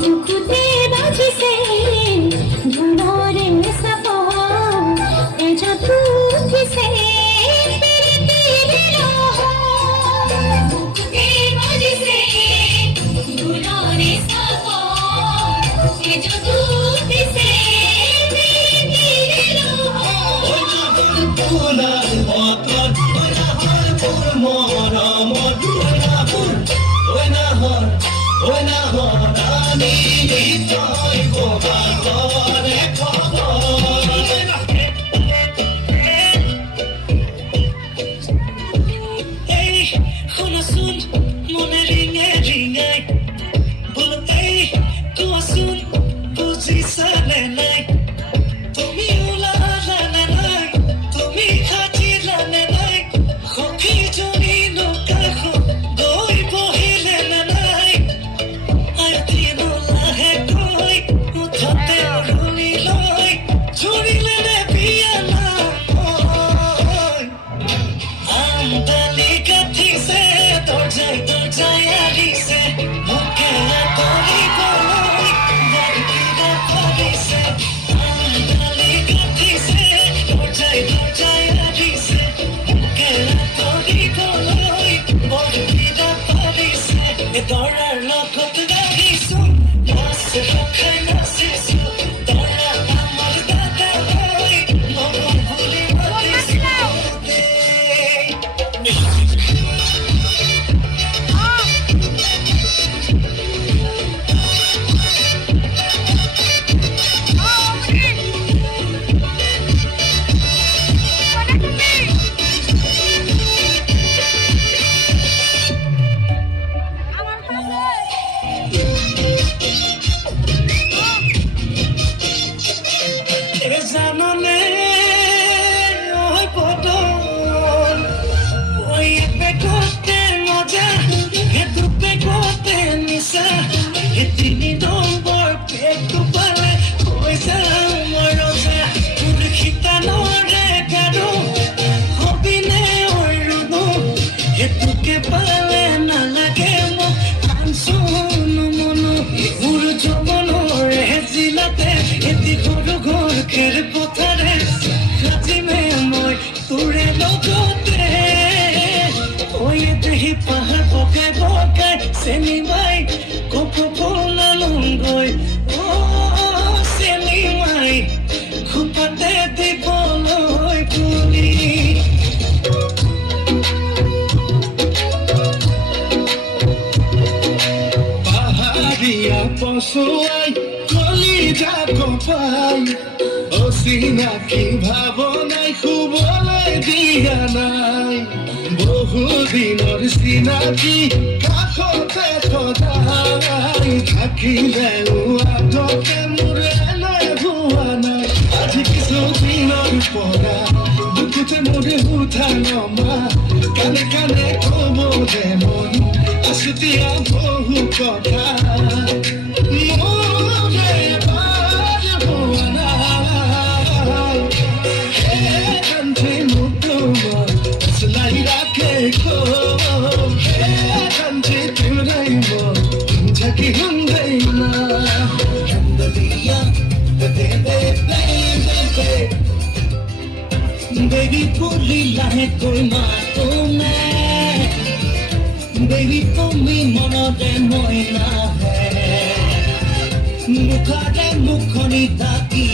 দুঃখতে বাজিছে ঝুলরে সাপোর এ জাদু উঠিছে পিরিতির দুঃখতে বাজিছে ঝুলরে সাপোর এ জাদু উঠিছে পিরিতির ফুলার মতন মরমত ওই না হর আমি নিশ্চয় বোবা করে খবর এই শোনাচোন মনে ৰিঙে ৰিঙাই বোলো এই কোৱাচোন বুজিছানে নাই তুমি ওলালানে নাই তুমি খাটিলানে নাই সখীজনী কাষত গৈ বহিলেনে নাই আইদিন লাহেকৈ মুঠতে শুনি লৈ জুৰিলেনে বিয়া নাম আমদানি কাঠিছে দৰ্জাই আহিছে মোকে আঁতৰিবলৈ বৰপিৰা ধৰিছে আমদানি কাঠিছে দৰ্জাই আহিছে মোকে আঁতৰিবলৈ বৰপিৰা ধৰিছে এই দৰাৰ লগত লাগিছো নাচ ৰখাই নাচিছো দৰা আমাৰ দাদা হৈ লগৰ বুলি মাতিছো দেই জাননে ওই বদল ওই পেটতে মজা হেতু পেটতে নিচা হে 3 নম্বৰ পেটটো পালে হৈ যাওঁ মই ৰজা তোৰ খিতানৰে গাৰো হবিনে ঐ ৰুণু হেতুকে পালে নালাগে মোক আনচোনো মনো মোৰ যৌৱনৰে জিলাতে এটি সৰু ঘৰ খেৰ পথাৰে সাজিমে মই তোৰে লগতে ঐ দেহি পাহাৰ বগাই বগাই চেনি মাই কপৌ ফুলালুংগৈ চেনি মাই খোপাতে দিবলৈ তুলি পাহাৰীয়া পচুৱাই কলিজা কপাই অচিনাকি ভাৱনাই শুবলৈ দিয়া নাই বহুদিনৰ চিনাকি কাষতে সদায় থাকিলেও আগতে মোৰ এনে হোৱা নাই আজি কিছুদিনৰ পৰা বুকুতে মোৰ উঠা নমা কানে কানে ক'ব যে মন আছুতীয়া বহু কথা মোৰে বাদ হোৱা নাই কান্থে মোক তোমাৰ চলাই ৰাখে কান্থে তোৰাই মই ঝাকি হুন্দাই না কান্দদিয়া বেবি পুলি লাহেকৈ মাতো নাই বেবি তুমি মনতে মই নাহে মুখতে মুখনি থাকি